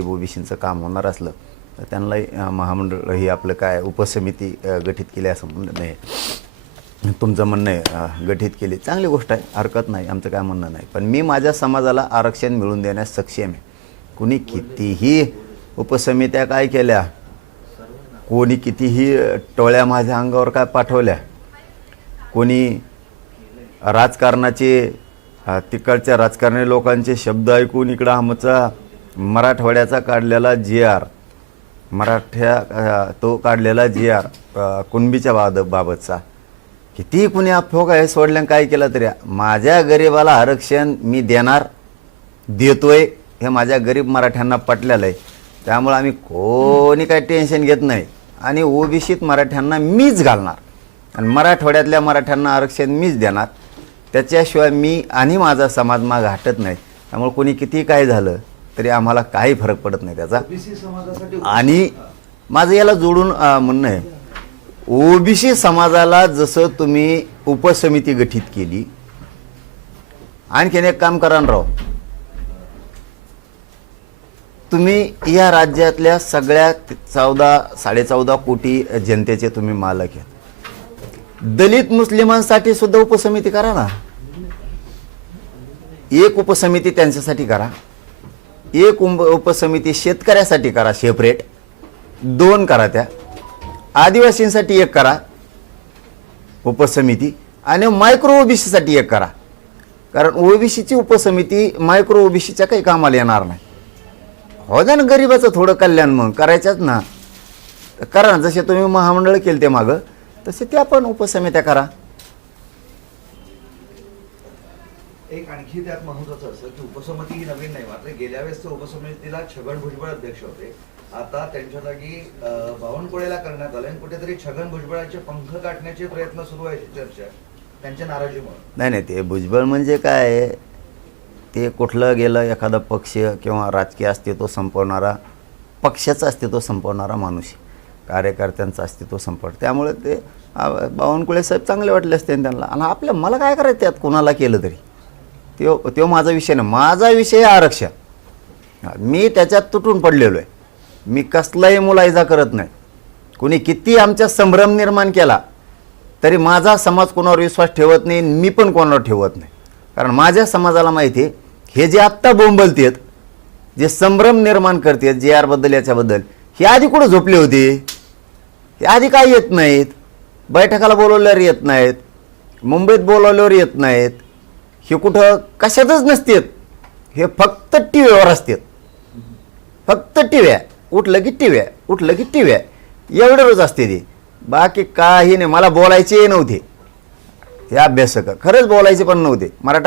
ओबीसीचं काम होणार असलं तर त्यांना महामंडळ ही आपलं काय उपसमिती गठीत केली असं म्हणणं नाही. तुमचं म्हणणं आहे गठीत केली. चांगली गोष्ट आहे हरकत नाही आमचं काय म्हणणं नाही. पण मी माझ्या समाजाला आरक्षण मिळवून देण्यास सक्षम आहे. कुणी कितीही उपसमित्या काय केल्या कोणी कितीही टोळ्या माझ्या अंगावर काय पाठवल्या कोणी राजकारणाचे तिकडच्या राजकारणी लोकांचे शब्द ऐकून इकडं आमचा मराठवाड्याचा काढलेला जी आर मराठ्या तो काढलेला जी आर कुणबीच्या बाद बाबतचा. किती कुणी अफोग आहे सोडल्यान काय केलं तरी. माझ्या गरिबाला आरक्षण मी देणार देतोय हे माझ्या गरीब मराठ्यांना पटलेलं आहे. त्यामुळं आम्ही कोणी काही टेन्शन घेत नाही. आणि ओबीसीत मराठ्यांना मीच घालणार. आणि मराठवाड्यातल्या मराठ्यांना आरक्षण मीच देणार. त्याच्याशिवाय मी आणि माझा समाज माग हटत नाही. त्यामुळे कोणी किती काय झालं तरी आम्हाला काही फरक पडत नाही त्याचा. आणि माझं याला जोडून म्हणणं आहे. ओबीसी समाजाला जसं तुम्ही उपसमिती गठीत केली आणखीन एक काम करा राव. तुम्ही या राज्यातल्या सगळ्या चौदा साडेचौदा कोटी जनतेचे तुम्ही मालक आहेत. दलित मुस्लिमांसाठी सुद्धा उपसमिती करा ना. एक उपसमिती त्यांच्यासाठी करा. एक उप उपसमिती शेतकऱ्यासाठी करा सेपरेट दोन करा त्या. आदिवासींसाठी एक करा. उपसमिती. आणि मायक्रो ओबीसीसाठी एक करा. कारण ओबीसीची उपसमिती मायक्रो ओबीसीच्या काही कामाला येणार नाही. हो द्या ना गरिबाचं थोडं कल्याण मग करायच्याच ना. करा ना जसे तुम्ही महामंडळ केले ते मागं तसे त्या पण उपसमित्या करा. एक आणखी त्यात महत्वाचं असं की उपसमिती ही नवीन नाही मात्र गेल्या वेळेस त्या उपसमितीला छगन भुजबळ अध्यक्ष होते. आता त्यांच्या जागी बावनकुळेला करण्यात आलं आणि कुठेतरी छगन भुजबळाचे पंख काटण्याचे प्रयत्न सुरू आहे चर्चा त्यांच्या नाराजीमुळे. नाही नाही ते भुजबळ म्हणजे काय? आहे, ते कुठलं गेलं एखादा पक्ष किंवा राजकीय अस्तित्व संपवणारा पक्षाचं अस्तित्व संपवणारा माणूस कार्यकर्त्यांचं अस्तित्व संपवत त्यामुळे ते बावनकुळे साहेब चांगले वाटले असते त्यांना. आणि आपल्या मला काय करायचं त्यात? कोणाला केलं तरी? तो तो माझा विषय नाही. माझा विषय आहे आरक्षण. मी त्याच्यात तुटून पडलेलो आहे. मी कसलाही मुलायजा करत नाही. कुणी किती आमच्या संभ्रम निर्माण केला तरी माझा समाज कोणावर विश्वास ठेवत नाही मी पण कोणावर ठेवत नाही. कारण माझ्या समाजाला माहिती आहे हे जे आत्ता बोंबलतेत जे संभ्रम निर्माण करतात जे आरबद्दल याच्याबद्दल हे आधी कुठं झोपले होते? हे आधी काय येत नाहीत? बैठकाला बोलवल्यावर येत नाहीत. मुंबईत बोलवल्यावर येत नाहीत. हे कुठं कशातच नसतेत. हे फक्त टी व्हीवर असतात. फक्त टिव्या उठलं की टिव्या उठलं की टिव्या एवढं रोज असते ते. बाकी काही नाही. मला बोलायचे नव्हते. हे अभ्यासक खरंच बोलायचे पण नव्हते. मराठा